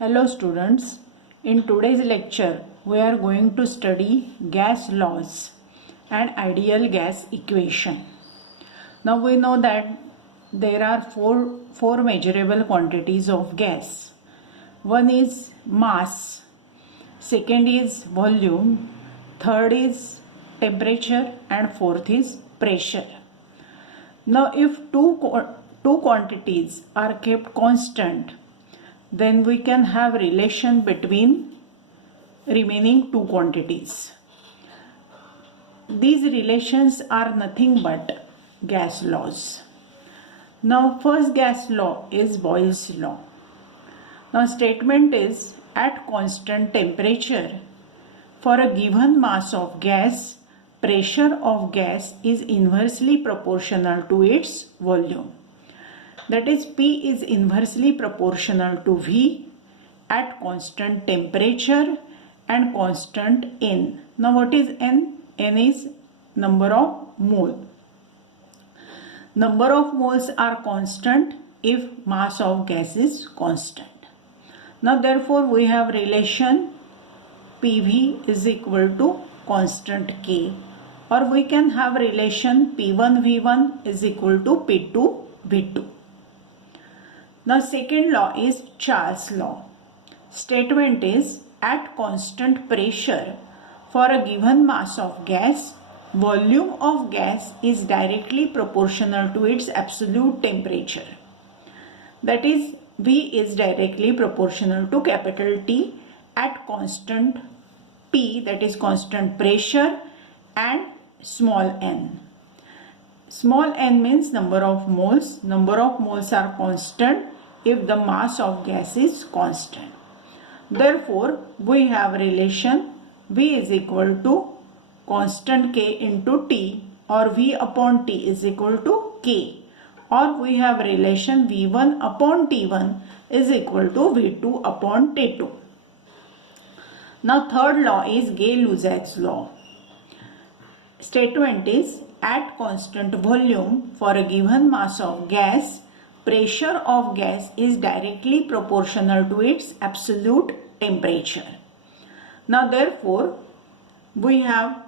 Hello students, in today's lecture we are going to study gas laws and ideal gas equation. Now we know that there are four measurable quantities of gas. One is mass, second is volume, third is temperature and fourth is pressure. Now if two quantities are kept constant, then we can have relation between remaining two quantities. These relations are nothing but gas laws. Now first gas law is Boyle's law. Now statement is at constant temperature for a given mass of gas, pressure of gas is inversely proportional to its volume. That is, P is inversely proportional to V at constant temperature and constant N. Now what is N? N is number of mole. Number of moles are constant if mass of gas is constant. Now therefore we have relation PV is equal to constant K, or we can have relation P1 V1 is equal to P2 V2. Now second law is Charles law. Statement is at constant pressure for a given mass of gas, volume of gas is directly proportional to its absolute temperature. That is, V is directly proportional to capital T at constant P, that is constant pressure, and small n. Small n means number of moles. Number of moles are constant if the mass of gas is constant. Therefore, we have relation V is equal to constant K into T, or V upon T is equal to K, or we have relation V1 upon T1 is equal to V2 upon T2. Now third law is Gay-Lussac's law. Statement is at constant volume for a given mass of gas, pressure of gas is directly proportional to its absolute temperature. Now therefore we have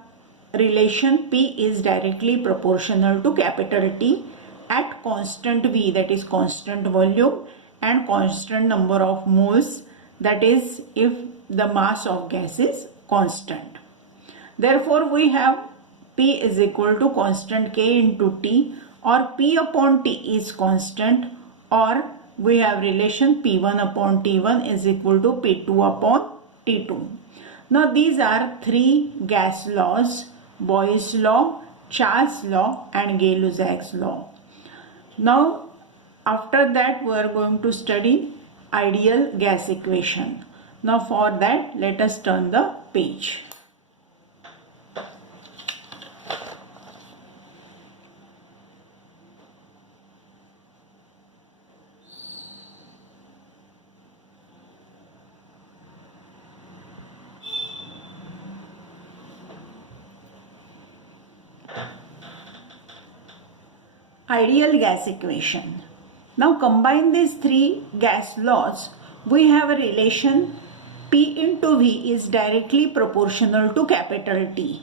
relation P is directly proportional to capital T at constant V, that is constant volume, and constant number of moles, that is if the mass of gas is constant. Therefore we have P is equal to constant K into T, or P upon T is constant, or we have relation P1 upon T1 is equal to P2 upon T2. Now these are three gas laws: Boyle's law, Charles law, and Gay-Lussac's law. Now after that we are going to study ideal gas equation. Now for that let us turn the page. Ideal gas equation. Now combine these three gas laws, we have a relation P into V is directly proportional to capital T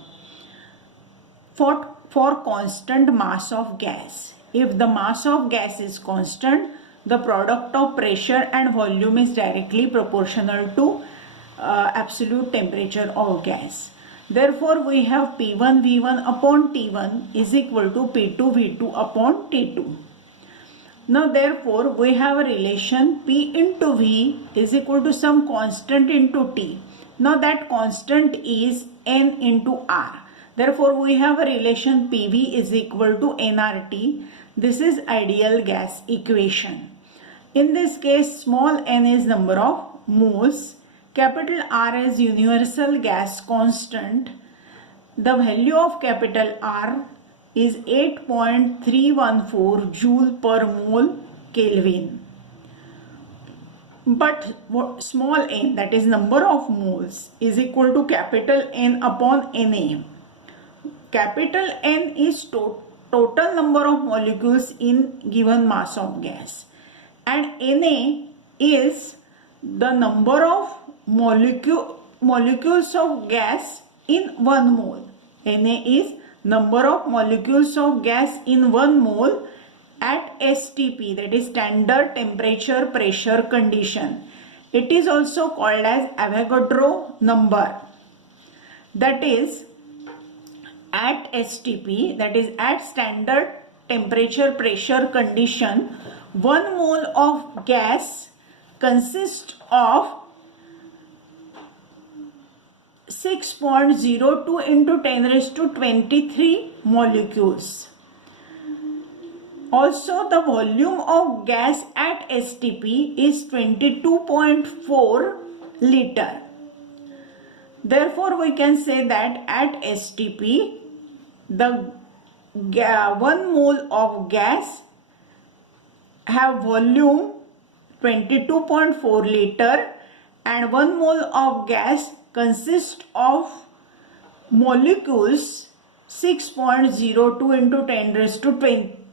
for constant mass of gas. If the mass of gas is constant, the product of pressure and volume is directly proportional to absolute temperature of gas. Therefore, we have P1 V1 upon T1 is equal to P2 V2 upon T2. Now therefore, we have a relation P into V is equal to some constant into T. Now that constant is N into R. Therefore, we have a relation PV is equal to nRT. This is ideal gas equation. In this case, small n is number of moles. Capital R is universal gas constant. The value of capital R is 8.314 joule per mole Kelvin. But small n, that is number of moles, is equal to capital N upon Na. Capital N is total number of molecules in given mass of gas, and Na is the number of molecules of gas in 1 mole. Na is number of molecules of gas in 1 mole at STP, that is standard temperature pressure condition. It is also called as Avogadro number. That is at STP, that is at standard temperature pressure condition, 1 mole of gas consists of 6.02 into 10 raised to 23 molecules. Also, the volume of gas at STP is 22.4 liter. Therefore, we can say that at STP, the 1 mole of gas have volume 22.4 liter and 1 mole of gas consists of molecules 6.02 into 10 raised to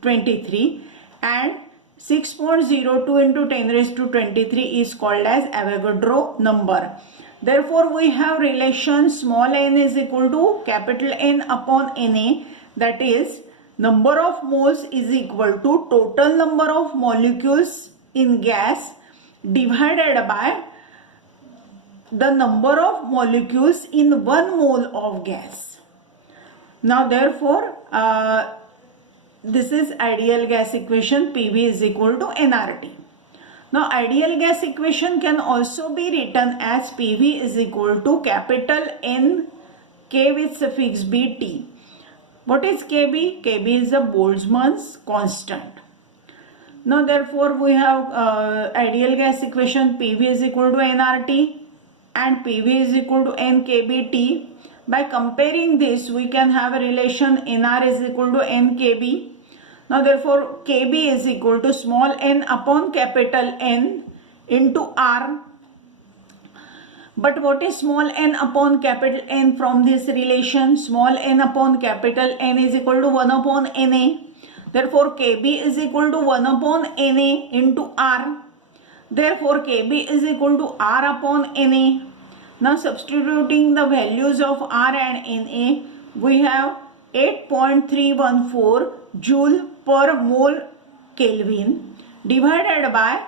23, and 6.02 into 10 raised to 23 is called as Avogadro number. Therefore, we have relation small n is equal to capital N upon Na, that is number of moles is equal to total number of molecules in gas divided by the number of molecules in 1 mole of gas. Now therefore, this is ideal gas equation, PV is equal to nRT. Now ideal gas equation can also be written as PV is equal to capital N K with suffix Bt. What is Kb? Kb is a Boltzmann's constant. Now therefore we have ideal gas equation PV is equal to nRT and PV is equal to NKBT. By comparing this, we can have a relation nR is equal to NKB. Now therefore Kb is equal to small n upon capital N into R. But what is small n upon capital N from this relation? Small n upon capital N is equal to 1 upon Na. Therefore Kb is equal to 1 upon Na into R. Therefore Kb is equal to R upon Na. Now substituting the values of R and Na, we have 8.314 joule per mole Kelvin divided by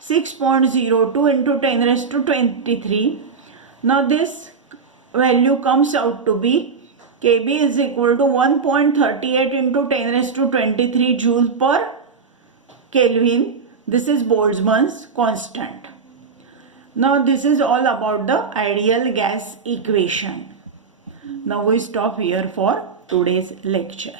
6.02 into 10 raised to 23. Now this value comes out to be Kb is equal to 1.38 into 10 raised to 23 joule per Kelvin. This is Boltzmann's constant. Now this is all about the ideal gas equation. Now we stop here for today's lecture.